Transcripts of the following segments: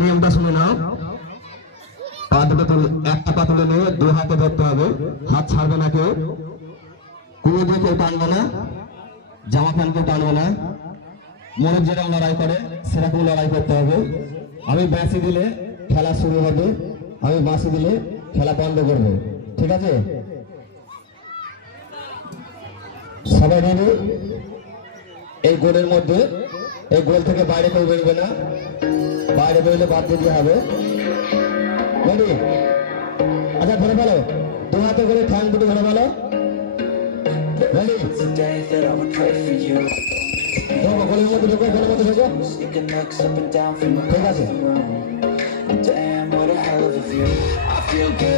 নিয়মটা শুনে নাও। পা দুটো তুলে, একটা পা তুলে নিয়ে দু হাতে ধরতে হবে। হাত ছাড়বে না কেউ। দিয়ে কেউ টানবে না। জামা প্যান্ট কেউ টানবে না। যেরকম লড়াই করে, সেরকম লড়াই করতে হবে। আমি বাঁশি দিলে খেলা শুরু হবে। আমি বাঁশি দিলে খেলা বন্ধ করব। ঠিক আছে? সবাই রেডি? এই গোলের মধ্যে এই গোল থেকে বাইরে করে বেরোবে না। বাইরে বেরোলে বাদ দিয়ে হবে। আচ্ছা ঘরে ভালো দু হাতে করে ফ্যান দুটো ঘরে ভালো Damn, what a hell of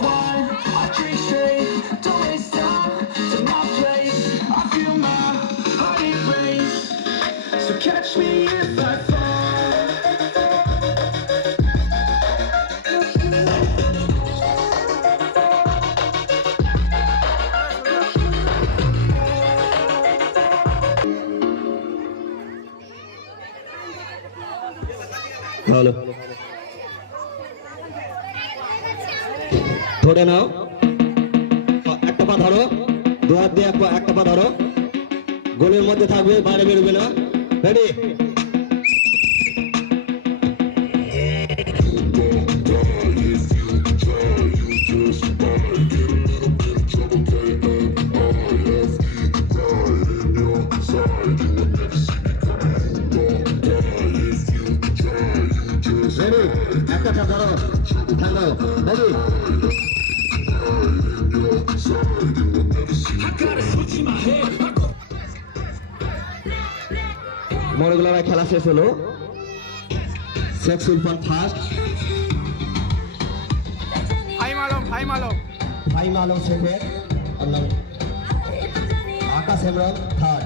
ধরে নাও। একটা পা ধরো। দু হাত দিয়ে এক একটা পা ধরো। গোলের মধ্যে থাকবে, বাইরে বেরোবে না। রেডি রেডি একটা পা ধরো ঠান্ডা রেডি মরগুলারা খেলা শেষ হলো। শেখ ফার্স্ট ফাইম আলম ফাইম আলম ফাইম আলম সেকেন্ড আর নাম আকাশ হেমরম থার্ড